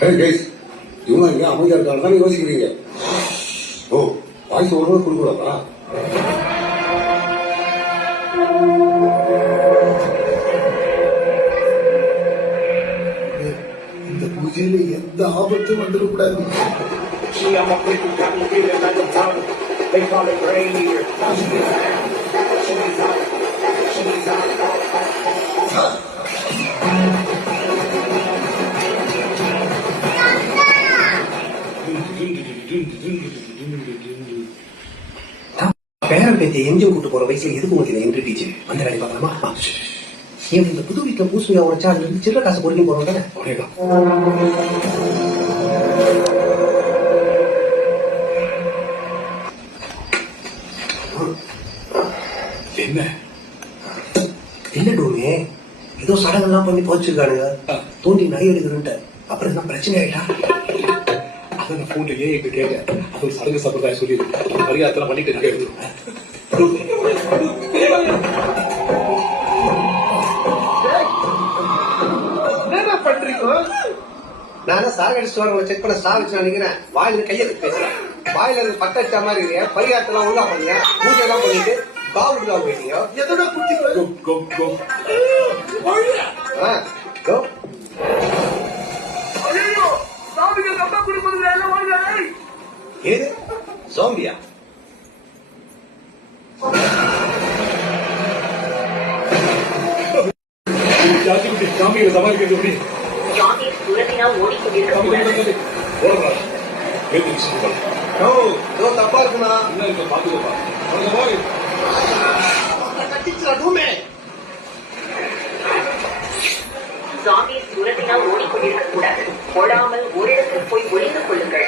இவங்க இங்க அமைதியா இருக்காங்க தானே யோசிக்கிறீங்க. ஓ வாய்ஸ் ஓவர் கொடுக்கூடாதா? இந்த பூஜையில எந்த ஆபத்தும் வந்துடக்கூடாது. They call it rain here. பேரன் பேத்தியை எம்ஜிஎம் கூட்டு போற வயசுல எதுக்கு உங்களுக்கு என்ட்ரி டீச்சர் அந்த வேலை பார்க்கலாமா? ஏன் இந்த புது வீட்டுல பூசணியா உடைச்சா அதுல இருந்து சில்லற காசு பொறுக்கி போறோம் தானே? என்ன இல்ல டோனி, ஏதோ சடங்கெல்லாம் பண்ணி போச்சிருக்கானுங்க, தோண்டி நகை எடுக்கிறன்ட்டு. அப்புறம் என்ன பிரச்சனை ஆயிட்டா? அதான் நான் போன்ல ஏன் கேட்டேன். அது ஒரு சடங்கு சம்பிரதாயம் சொல்லி மரியாதை பண்ணிட்டு இருக்கேன். நானும் சார் அடிச்சுட்டு வரவங்களை செக் பண்ண ஸ்டார் வச்சு நினைக்கிறேன். வாயில கையை பேசுறேன். வாயில இருந்து பத்த அடிச்ச மாதிரி இருக்கீங்க. பரிகாரத்தெல்லாம் ஒழுங்கா பண்ணீங்க, பூஜை எல்லாம் பண்ணிட்டு காவலுக்குலாம் போயிட்டீங்க. எதோட குட்டி ஏது சோம்பியா? சாமியை சமாளிக்கிறது தப்பா இருக்குண்ணா. சாமி தூரத்தினால் ஓடிக்கொண்டிருக்க கூடாது. ஓடாமல் ஒரு இடத்தில் போய் ஒளிந்து கொள்ளுங்கள்.